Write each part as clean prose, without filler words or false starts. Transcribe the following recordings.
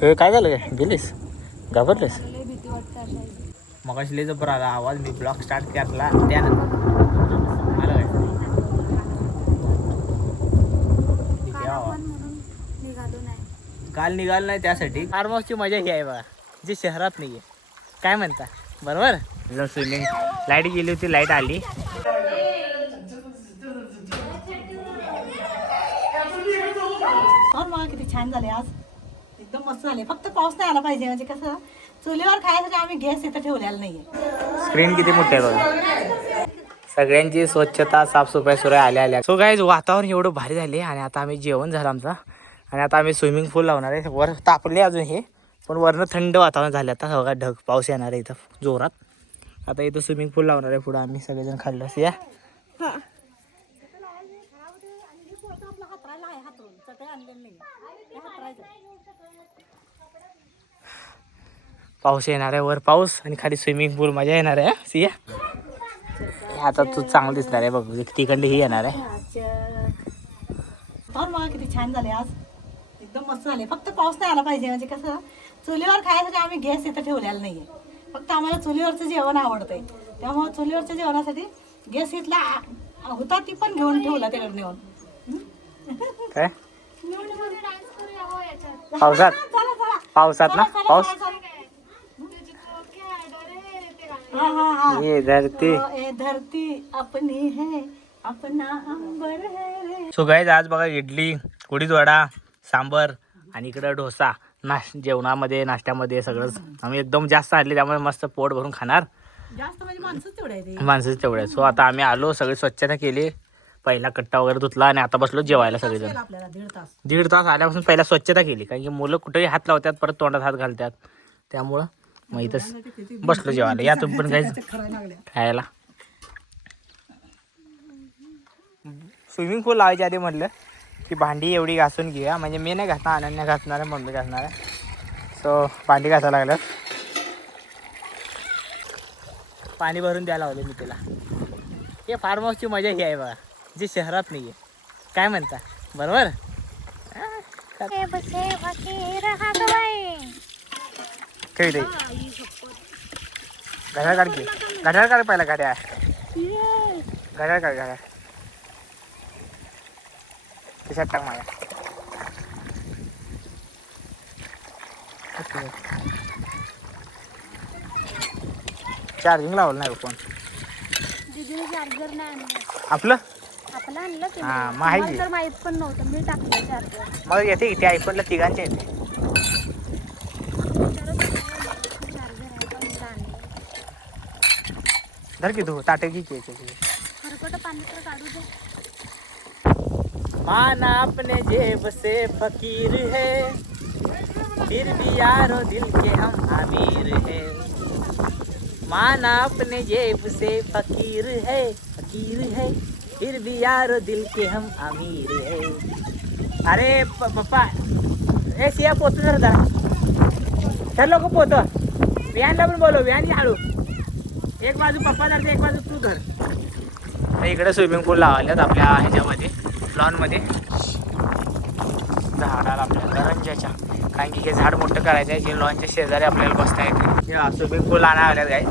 हे काय झालं काय गेलीस घाबरलीस? लय भीती वाटते अशा. मग लय जबर आला आवाज. मी ब्लॉग स्टार्ट केला त्यानंतर आलं काय काल आपण म्हणून निघालो नाही. काल निघाल नाही त्यासाठी. फार्म हाऊसची मजा ही आहे बघा जी शहरात नाही आहे. काय म्हणता बरोबर? स्विमिंग लाईट गेली होती, लाईट आली. मला किती छान झाले आज, एकदम मस्त झाले. फक्त पाऊस नाही आला पाहिजे. म्हणजे कसं चुलीवर खायसाठी आम्ही गॅस इथं ठेवलेला नाहीये. स्क्रीन किती मोठी आहे बघा. सगळ्यांची स्वच्छता साफसफाई सुरू आल्या. सो गाईज वातावरण एवढं भारी झाले आणि आता आम्ही जेवण झालं आमचा आणि आता आम्ही स्विमिंग पूल लावणार आहे. वर तापले अजून हे, पण वरनं थंड वातावरण झालं. आता बघा ढग पाऊस येणार आहे इथं जोरात. आता इथं स्विमिंग पूल लावणार आहे पुढं. आम्ही सगळेजण खाल्लं असं या. पाऊस येणार आहे, वर पाऊस आणि खाली स्विमिंग पूल. मजा येणार आहे सिया. आता तू चांगलं दिसणार आहे बघ. तिकडली ही येणार आहे. मला किती छान झाले आज, एकदम मस्त झाले. फक्त पाऊस नाही आला पाहिजे. म्हणजे कसं चुलीवर खायसाठी आम्ही गॅस इथं ठेवलेला नाहीये. फक्त आम्हाला चुलीवरचं जेवण आवडतंय. त्यामुळे चुलीवरच्या जेवणासाठी गॅस इथला होता ती पण घेऊन ठेवला तिकडे नेऊन. काय पावसात? पावसात ना पाऊस. ये धरती अपनी है अपना अंबर है. सो गाईज आज बघा इडली, उडीद वडा, सांबर आणि इकडं डोसा. जेवणामध्ये नाश्त्यामध्ये सगळंच आम्ही एकदम जास्त आणले, त्यामुळे मस्त पोट भरून खाणार. जास्त म्हणजे माणसंच तेवढे आहे. माणसंच तेवढे. सो आता आम्ही आलो, सगळी स्वच्छता केली, पहिला कट्टा वगैरे धुतला आणि आता बसलो जेवायला सगळेजण. आपल्याला दीड तास आल्यापासून पहिला स्वच्छता केली, कारण की मुलं कुठेही हात लावतात, परत तोंडात हात घालतात. त्यामुळं मग इथंच बसलो जेवायला. या तुम्ही पण काही खायला. स्विमिंग पूल लावायच्या आधी म्हटलं की भांडी एवढी घासून घेऊया. म्हणजे मी नाही घासणार, अनन्या घासणार आहे, मम्मी घासणार आहे. सो भांडी घासायला लागलं. पाणी भरून द्यायला लावलं मी तिला. हे फार्म हाऊसची मजा ही आहे बघा जी शहरात नाही आहे. काय म्हणता बरोबर? खेळते घड्याळ काढ की. घड्याळ काढ पहिला. घड्याळ घड्याळ काढ. घड्याळ त्याच्यात टाक माझ्या. चार्जिंग लावलं नाही फोन आपलं. हा मग आहे की. माहित पण नव्हतं मी टाकलं चार्जर. मग येते की ते आयफोनला तिघांचे येते. धर की तू ताटे की पाणी तर काढू दे. माना अपने जेब से फकीर है, फिर भी यारो दिल के हम अमीर है. माना अपने जेब से फकीर है, फिर भी यारो दिल के हम अमीर है. अरे पप्पा ए सिया पोत धर जरा. तर लोक पोत व्यानला पण बोलव. व्यान हळू. एक बाजू पप्पा धरते, एक बाजू तू धर. इकडे स्विमिंग पूल लावल्यात आपल्या ह्याच्यामध्ये लॉनमध्ये. झाडाला आपल्या गरंजाच्या, कारण की हे झाड मोठं करायचं आहे. जे लॉनच्या शेजारी आपल्याला बसता येते. स्विमिंग पूल आणा आल्यात गाई.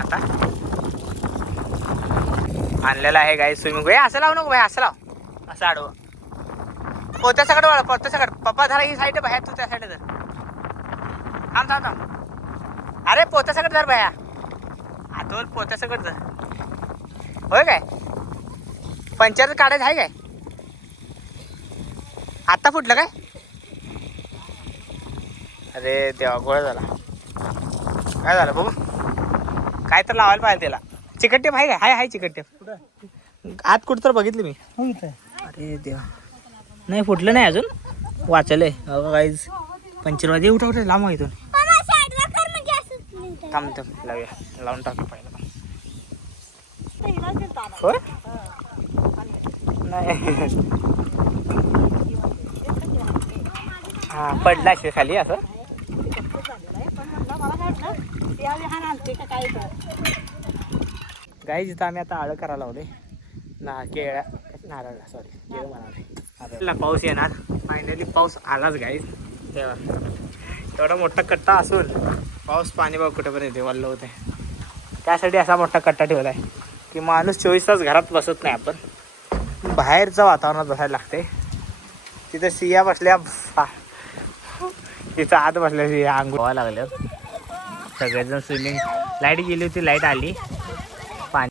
आता आणलेला आहे गाई स्विमिंग पूल. असं लावू नको भाई, असं लाव. असं आडवं पोत्या सगळं वाढ. पोत्या सगळं पप्पा धरा ही साईड बाहेर. तू त्या साईड धर. थांब थांब थांब. अरे पोत्या सगळं धर बाया. हातवर पोत्या सगळं धर. होय काय पंचायत काढायचं आहे काय? आत्ता फुटलं काय? अरे देवा गोळा झाला. काय झालं बघू. काय तर लावायला पाहिजे त्याला. चिकट टेप आहे काय? हाय चिकट टेप आत कुठं तर बघितली मी. अरे देवा नाही फुटलं नाही अजून. वाचलंय काहीच. पंचरवादी उठा उठा लांब इथून. थांब थांब लावूया. लावून टाकू पाहिजे. होय नाही हा पडला असेल खाली असं. गाईज इथं आम्ही आता आळं करायला लावले ना. नारळ सॉरी केळं म्हणाले. पाऊस येणार फायनली. पाऊस आलाच गाईज. तेव्हा एवढा मोठा कट्टा असून पाऊस पाणी बघ कुठे पण येते वल्ल होते. त्यासाठी असा मोठा कट्टा ठेवला आहे की माणूस 24 तास घरात बसत नाही. आपण बाहेरचं वातावरणात बसायला लागते. तिथे सिया बसल्या, तिथं आत बसल्या सिया अंघोळ व्हायला लागल्या. सगळेजण स्विमिंग, लाईट गेली होती, लाईट आली. पाणी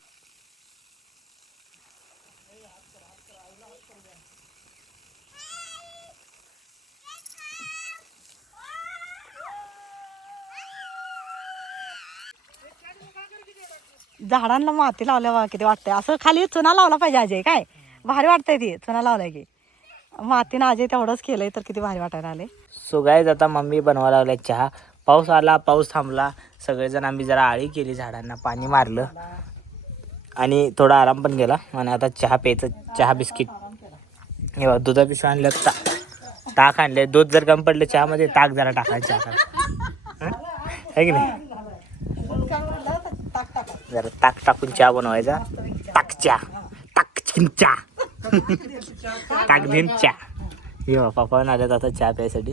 झाडांना माती लावल्या किती वाटतंय. असं खाली चुना लावला पाहिजे अजय. काय भारी वाटतंय ती चुना लावलाय की. मातीनं अजय तेवढंच केलंय तर किती भारी वाटायला आले. सो गाईज आता मम्मी बनवायला लागल्या चहा. पाऊस आला, पाऊस थांबला. सगळेजण आम्ही जरा आळी केली, झाडांना पाणी मारलं आणि थोडा आराम पण केला. आणि आता चहा प्यायचं, चहा बिस्किट. हे बघ दुधा पिशवी आणलं, ताक आणले. दूध जर कमी पडलं चहामध्ये, ताक जरा टाकायचं चहा आहे की नाही. जरा ताक टाकून चहा बनवायचा. ताक चहा, ताक चहा, ताक दिन चहा. हे बघ पप्पा आल्यात आता चहा प्यायसाठी.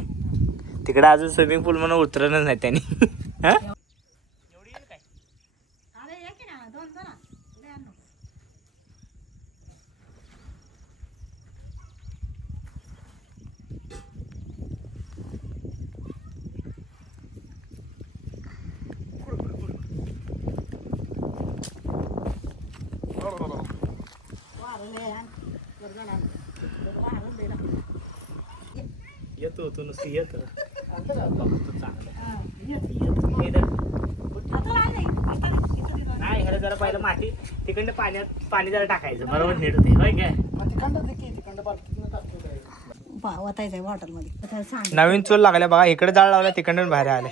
तिकडे अजून स्विमिंग पूल म्हणून उतरणच नाही त्यांनी. येतो तो नुसतं येत नाही. ह्याला जरा पहिलं माती तिकडनं पाणी जरा टाकायचं, बरोबर नीट होते. होय काय नवीन चूल लागल्या बघा. इकडे जाळ लावल्या, तिकडून बाहेर आले.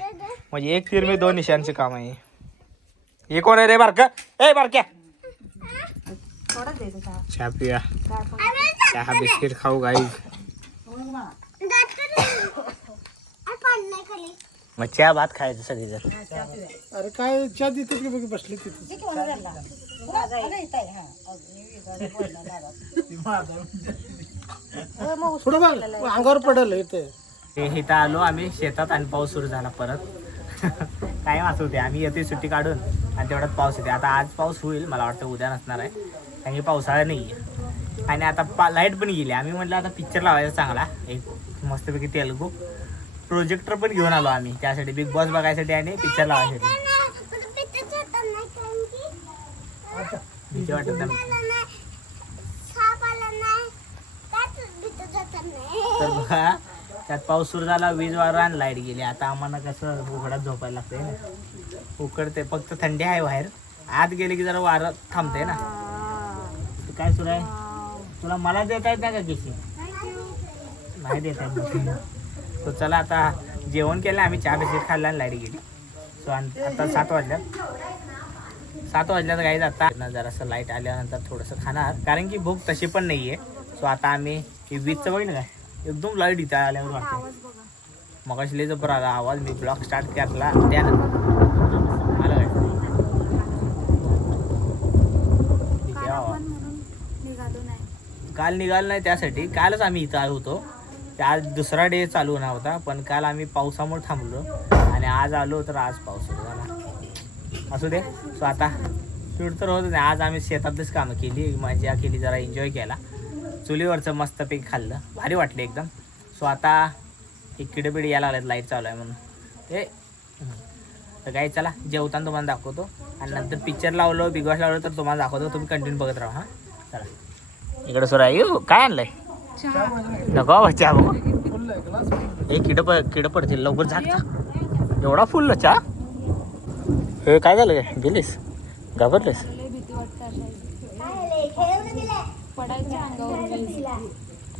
म्हणजे एक तीर मी 2 निशांचे काम आहे. हे कोण आहे रे बारका? ए बारक्या, चहा पिया, चहा बिस्किट खाऊ गाई. मग चहा भात खायचं सगळेजण. अरे काय चहा देतात की बघ बसले तिथे. पुढं बघ अंगावर पडल इथे. इथं आलो आम्ही शेतात आणि पाऊस सुरू झाला परत. काय वाचू होते आम्ही येते सुट्टी काढून आणि तेवढ्यात पाऊस येते. आता आज पाऊस होईल, मला वाटतं उद्या नसणार आहे कारण की पावसाळा नाही आहे. आणि आता लाईट पण गेली. आम्ही म्हटलं आता पिक्चर लावायचा चांगला एक मस्तपैकी तेलुगू. प्रोजेक्टर पण घेऊन आलो आम्ही त्यासाठी, बिग बॉस बघायसाठी आणि पिक्चर लावायसाठी. भीती वाटत नाही. तर बघा त्यात पाऊस सुरू झाला, वीज वारा आणि लाईट गेली. आता आम्हाला कसं उघड्यात झोपायला लागतंय ना. उकडते, फक्त थंडी आहे बाहेर. आत गेले की जरा वारं थांबते ना. काय सुरू आहे तुला? मला देता येत नाही का किशी? नाही देता येत. तो चला आता जेवण केलं आम्ही, चहा बिस्किट खाल्ला आणि लाईट गेली. सो आता 7 वाजल्यात गाईज. आता जरासं लाईट आल्यानंतर थोडंसं खाणार कारण की भूक तशी पण नाही आहे. सो आता आम्ही हे वीजचं बघितलं काय एकदम लाईट इथं आल्यावर वाटते. मग असले जर बरं आवाज, मी ब्लॉग स्टार्ट केला त्यानंतर आलं काय काल निघालो नाही. त्यासाठी कालच आम्ही इथं आलो होतो. आज दुसरा डे चालू होणार होता पण काल आम्ही पावसामुळे थांबलो आणि आज आलो तर आज पाऊस सुरू झाला. असू दे. सो आता शूट तर होत नाही. आज आम्ही शेतातच कामं केली, मजा केली, जरा एन्जॉय केला. चुलीवरचं मस्तपैकी खाल्लं, भारी वाटलं एकदम. सो आता एक किडेपिडे यायला लागल्यात लाईट चालू आहे म्हणून ते. तर काही चला जेवताना तुम्हाला दाखवतो आणि नंतर पिक्चर लावलो, बिग बॉस लावलो तर तुम्हाला दाखवतो. तुम्ही कंटिन्यू बघत राहा. हां चला. इकडे सुरू आहे. काय आणलंय? नको चहा बघू. हे किड पडतील लवकर. झाक एवढा फुल चहा. हे काय झालं काय? गेलीस घाबरलीस?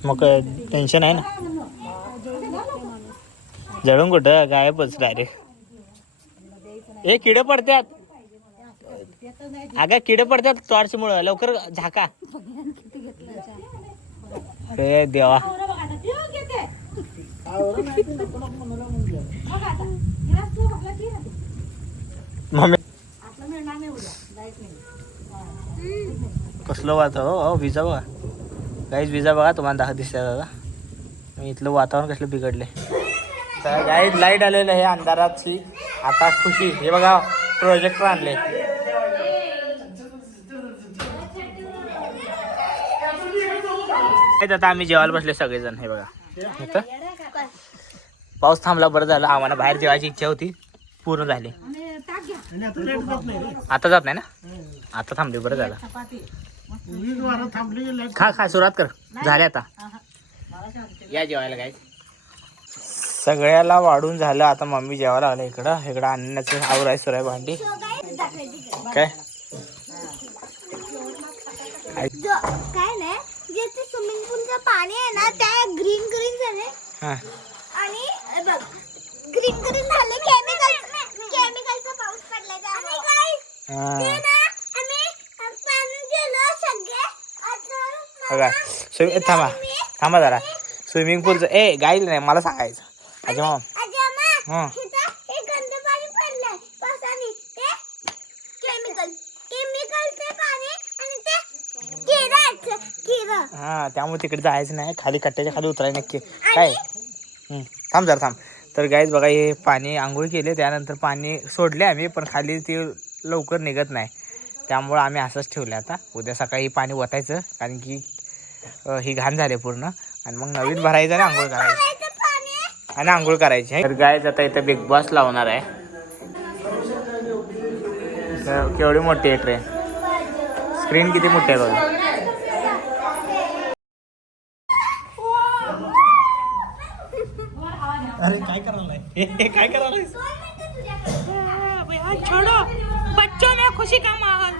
मग टेन्शन आहे ना. जळून कुठं गायबच डायरेक्ट. हे किडे पडतात अगं, किडे पडतात टॉर्चमुळं. लवकर झाका. हे देवा. मम्मी कसलं वातावरण हो. विजा बघा गाईज, विजा बघा तुम्हाला दिसते दादा. मी इथलं वातावरण कसलं बिघडले. तर गाईड लाईट आलेलं आहे अंधाराची. आता खुशी हे बघा प्रोजेक्टर आणले. आता आम्ही जेवायला बसले सगळेजण. हे बघा इथं पाऊस थांबला, बरं झालं. आम्हाला बाहेर जेवायची इच्छा होती, पूर्ण झाली. आता जात नाही ना, आता थांबली, बरं झालं. खा सुरुवात कर, झाले आता. या जेवायला काय सगळ्याला वाढून झालं. आता मम्मी जेवायला आलं. इकडं आणण्याचं आवराय सुरू आहे, भांडी काय काय नाही, जे ते स्विमिंग पूलचं पाणी आहे ना, त्या ग्रीन झाले. हा आणि बघ ग्रीन झाले, केमिकलचा पाऊस पडलाय त्यामुळे. हा पाणी गेलं सगळे. बघा थांबा जरा. स्विमिंग पूलचं गाईल नाही, मला सांगायचं. अच्छा मग हा हे गंद पाणी पडलंय पावसाने. ते केमिकलचे पाणी आणि ते किरं. हा त्यामुळे तिकडे जायचं नाही, खाली कट्ट्याच्या खाली उतरायचं नक्की. काय थांब जरा थांब. तर गाईज बघा, हे पाणी आंघोळ केले, त्यानंतर पाणी सोडले आम्ही, पण खाली ते लवकर निघत नाही. त्यामुळं आम्ही असंच ठेवलं. आता उद्या सकाळी पाणी ओतायचं, कारण की ही घाण झाली पूर्ण. आणि मग नवीन भरायचं आणि आंघोळ करायची. तर गाईज आता इथं बिग बॉस लावणार आहे. केवढी मोठी आहे ट्रेन, स्क्रीन किती मोठी आहे बघा. अरे काय करायला काय करायला छोड़ो, बच्चों ने खुशी का माहौल.